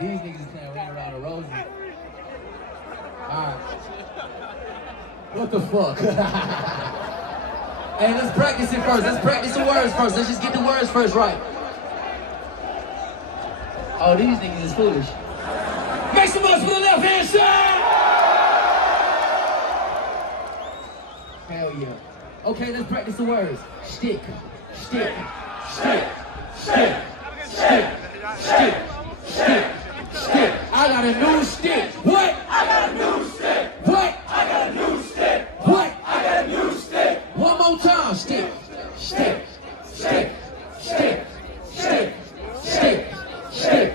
These niggas playing ring around the rosy. Alright. What the fuck? Hey, let's practice it first. Let's practice the words first. Let's just get the words first right. Oh, these niggas is foolish. Make some noise for the left hand side! Hell yeah. Okay, let's practice the words. Stick, stick, stick, stick, stick, stick, stick, stick. I got a new stick. What? I got a new stick. What? I got a new stick. What? I got a new stick. One more time. Stick, stick, stick, stick, stick, stick, stick,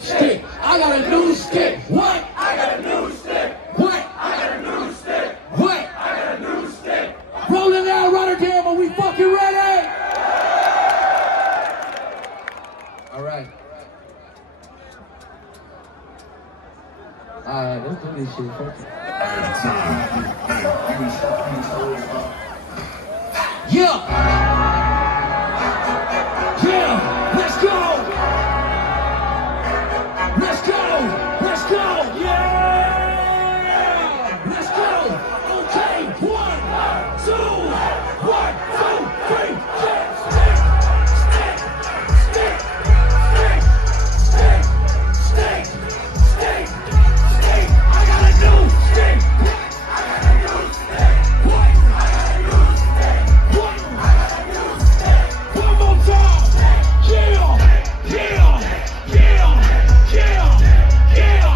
stick. I got a new stick. What? I got a new stick. What? I got a new stick. What? I got a new stick. Rolling out Rotterdam, are we fucking ready? All right. Alright, let's do this shit. Yeah! Yeah! Let's go! Let's go! Let's go! Yeah! Let's go! Okay, 1, 2, 1, 2, 3, stick, stick, stick, stick, stick, stick, stick. I got a new stick. I got a new stick. What? I got a new stick. What? I got a new stick. One more time. Yeah, yeah, yeah, yeah, yeah, yeah.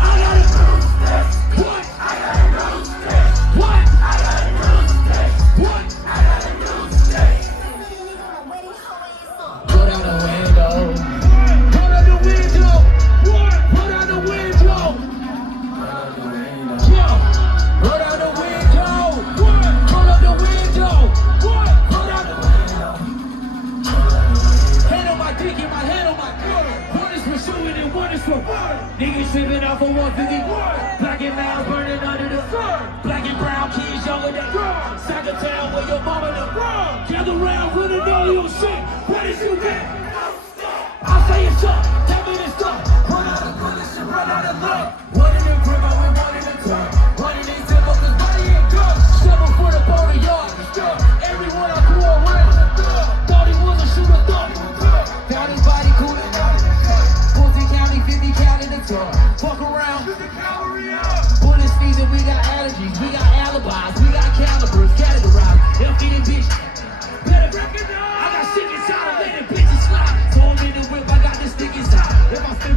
I got a new stick. What? I got a new stick. What? I got a new stick. What? I got a new stick. Go down the window. Go down the window. What? Go down the window. Yeah. Go down the window. What? Go down the window. What? Go down the window. Hand on my dick and my hand on my girl. One is for shooting and one is for fun. Niggas tripping off of 151. Black and loud burning under the sun. Black and brown kids younger than girls. Sack of town where your mama the world. Gather round with a know your shit. What is you get? I say it's up. Tell me this stuff. Run out of goodness and run out of luck. One in the grip, I went one in the turn. One in these temples, cause body ain't good. Shovel for the boat of yard. Everyone I grew around. Thought he was a shooter, thought he was good. Found his body cool and out in the cut. 14 county, 50 count in the tub. Fuck around. Bullets season, we got allergies. We got alibis. We got calibers categorized. Empty and bitch. Better recognize. I got shit inside of letting bitches slide. So I'm in the whip, I got this stick inside. If I spit